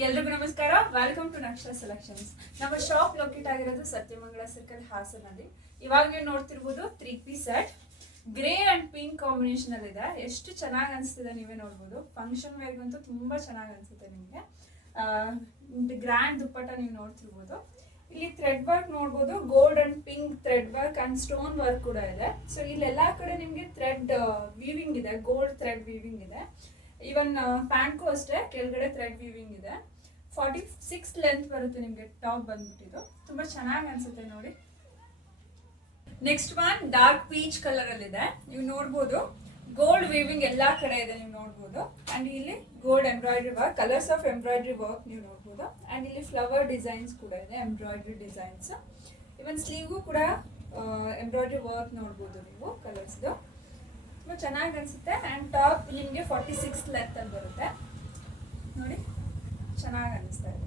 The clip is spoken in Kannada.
ಎಲ್ರಿಗೂ ನಮಸ್ಕಾರ. Welcome to Nakshatra selections. ನಮ್ಮ ಶಾಪ್ ಲೊಕೇಟ್ ಆಗಿರೋದು ಸತ್ಯಮಂಗಲ ಸರ್ಕಲ್ ಹಾಸನಲ್ಲಿ. ಇವಾಗ ನೀವು ನೋಡ್ತಿರ್ಬೋದು 3 piece set grey and pink combination ಅಲ್ಲಿ ಇದೆ. ಎಷ್ಟು ಚೆನ್ನಾಗಿ ಅನಿಸ್ತಿದೆ ನೀವೇ ನೋಡ್ಬೋದು. ಫಂಕ್ಷನ್ ವೇರ್ಗಂತೂ ತುಂಬಾ ಚೆನ್ನಾಗಿ ಅನ್ಸುತ್ತೆ ನಿಮಗೆ. ಗ್ರ್ಯಾಂಡ್ ದುಪ್ಪಟ್ಟ ನೀವು ನೋಡ್ತಿರ್ಬೋದು. ಇಲ್ಲಿ ಥ್ರೆಡ್ ವರ್ಕ್ ನೋಡ್ಬೋದು. Gold and pink thread work and stone work ಕೂಡ ಇದೆ. ಸೊ ಇಲ್ಲೆಲ್ಲಾ ಕಡೆ ನಿಮಗೆ ಥ್ರೆಡ್ ವೀವಿಂಗ್ ಇದೆ, ಗೋಲ್ಡ್ ಥ್ರೆಡ್ ವೀವಿಂಗ್ ಇದೆ. ಈವನ್ ಪ್ಯಾಂಟ್ಗೂ ಅಷ್ಟೇ ಕೆಳಗಡೆ ಥ್ರೆಡ್ ವೀವಿಂಗ್ ಇದೆ. 46 ಲೆಂತ್ ಬರುತ್ತೆ ನಿಮಗೆ. ಟಾಪ್ ಬಂದ್ಬಿಟ್ಟಿದ್ದು ತುಂಬಾ ಚೆನ್ನಾಗಿ ಅನ್ಸುತ್ತೆ ನೋಡಿ. Next one dark peach colour ಅಲ್ಲಿ ಇದೆ. ನೀವು ನೋಡ್ಬೋದು ಗೋಲ್ಡ್ ವೀವಿಂಗ್ ಎಲ್ಲಾ ಕಡೆ ಇದೆ, ನೀವು ನೋಡ್ಬೋದು. ಅಂಡ್ ಇಲ್ಲಿ gold embroidery work, colours of embroidery work ನೀವು ನೋಡ್ಬೋದು. ಅಂಡ್ ಇಲ್ಲಿ ಫ್ಲವರ್ ಡಿಸೈನ್ಸ್ ಕೂಡ ಇದೆ, ಎಂಬ್ರಾಯ್ಡ್ರಿ ಡಿಸೈನ್ಸ್. ಇವನ್ ಸ್ಲೀವ್ಗೂ ಕೂಡ ಎಂಬ್ರಾಯ್ಡ್ರಿ ವರ್ಕ್ ನೋಡ್ಬೋದು ನೀವು ಕಲರ್ಸ್ದು. ತುಂಬ ಚೆನ್ನಾಗಿ ಅನಿಸುತ್ತೆ. ಆ್ಯಂಡ್ ಟಾಪ್ ನಿಮಗೆ 46 ಲೆಂತ್ ಅಲ್ಲಿ ಬರುತ್ತೆ ನೋಡಿ. ಚೆನ್ನಾಗಿ ಅನಿಸ್ತಾ ಇದೆ.